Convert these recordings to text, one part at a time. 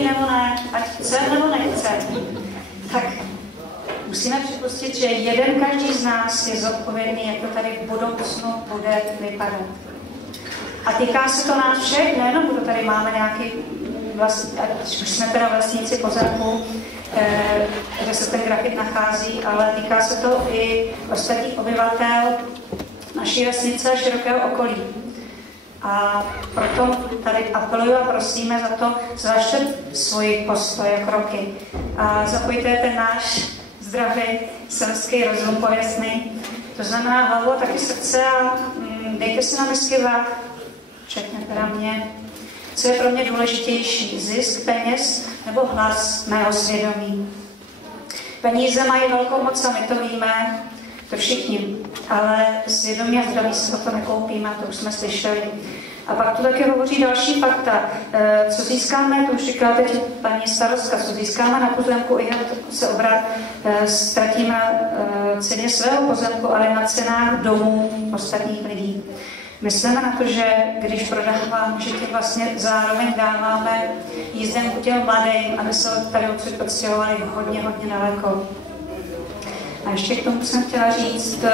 nebo ne, ať chce nebo nechce, tak musíme připustit, že jeden každý z nás je zodpovědný, jak to tady v budoucnu bude vypadat. A týká se to nás všech, nejenom kdo tady máme nějaký už jsme teda vlastníci pozemku, kde se ten grafit nachází, ale týká se to i ostatních obyvatel naší vesnice a širokého okolí. A proto tady apeluju a prosíme za to, zvažte svůj postoj a kroky. A zapojte ten náš zdravý selský rozum pověstný. To znamená hlavu a taky srdce a dejte si na misky vah, včetně teda mě. Co je pro mě důležitější, zisk peněz nebo hlas mého svědomí? Peníze mají velkou moc a my to víme, to všichni, ale svědomí a zdraví si to nekoupíme, to už jsme slyšeli. A pak tu taky hovoří další fakta. Co získáme, to už říkala teď paní starostka, co získáme na pozemku, i to se ztratíme ceně svého pozemku, ale na cenách domů ostatních lidí. Myslíme na to, že když prodáváme, že tím vlastně zároveň dáváme jízdenku těm mladým, aby se tady odsud odstěhovali hodně daleko. A ještě k tomu jsem chtěla říct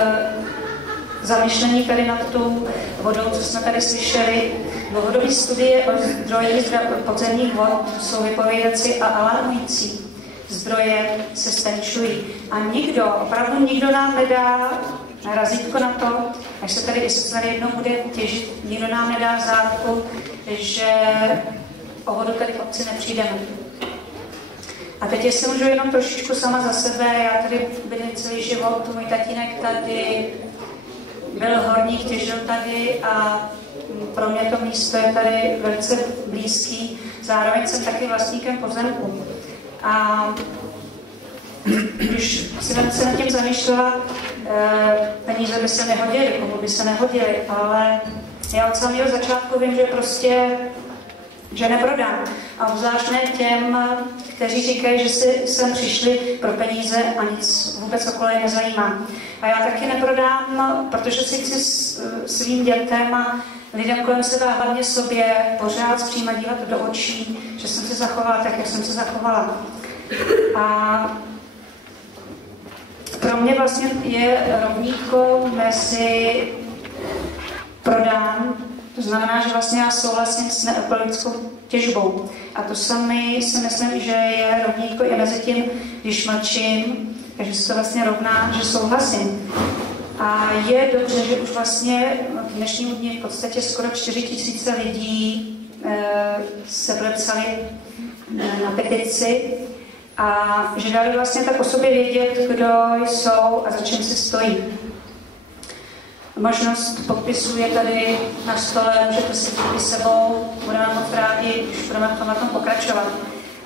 zamyšlení tady nad tou vodou, co jsme tady slyšeli. Dlouhodobé studie o zdrojích podzemních vod jsou vypovědací a alarmující. Zdroje se stenčují. A opravdu nikdo nám nedá razítko na to, až se tady, jestli se tady jednou bude těžit, nikdo nám nedá záruku, že o vodu tady v obci nepřijdeme. A teď, jestli můžu jenom trošičku sama za sebe, já tady byl celý život, můj tatínek tady byl horník, těžil tady a pro mě to místo je tady velice blízký. Zároveň jsem taky vlastníkem pozemku. A když jsem se nad tím zamýšlela, peníze by se nehodily, komu by se nehodily, ale já od samého začátku vím, že neprodám. A obzvlášť ne těm, kteří říkají, že si sem přišli pro peníze a nic vůbec okolo je nezajímá. A já taky neprodám, protože si chci svým dětem a lidem kolem sebe a hlavně sobě pořád zpříma dívat do očí, že jsem se zachovala tak, jak jsem se zachovala. A pro mě vlastně je rovnítko mezi prodám, to znamená, že vlastně já souhlasím s neekologickou těžbou. A to samé si myslím, že je rovnítko i mezi tím, když mlčím, takže se to vlastně rovná, že souhlasím. A je dobře, že už vlastně k dnešnímu dni v podstatě skoro 4 000 lidí se podepsali na petici a že dali vlastně tak o sobě vědět, kdo jsou a za čím si stojí. Možnost podpisu je tady na stole, můžete si i sebou, budeme moc rádi, když budeme v tom pokračovat.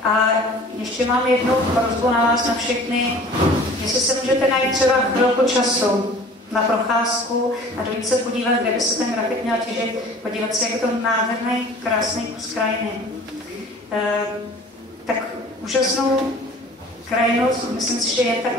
A ještě mám jednu prosbu na vás, na všechny, jestli se můžete najít třeba chvilku času na procházku a dojít se podívat, kde by se ten grafit měl těžit, podívat se, jak je to nádherný, krásný kus krajiny. Tak úžasnou krajinu, myslím si, že je tak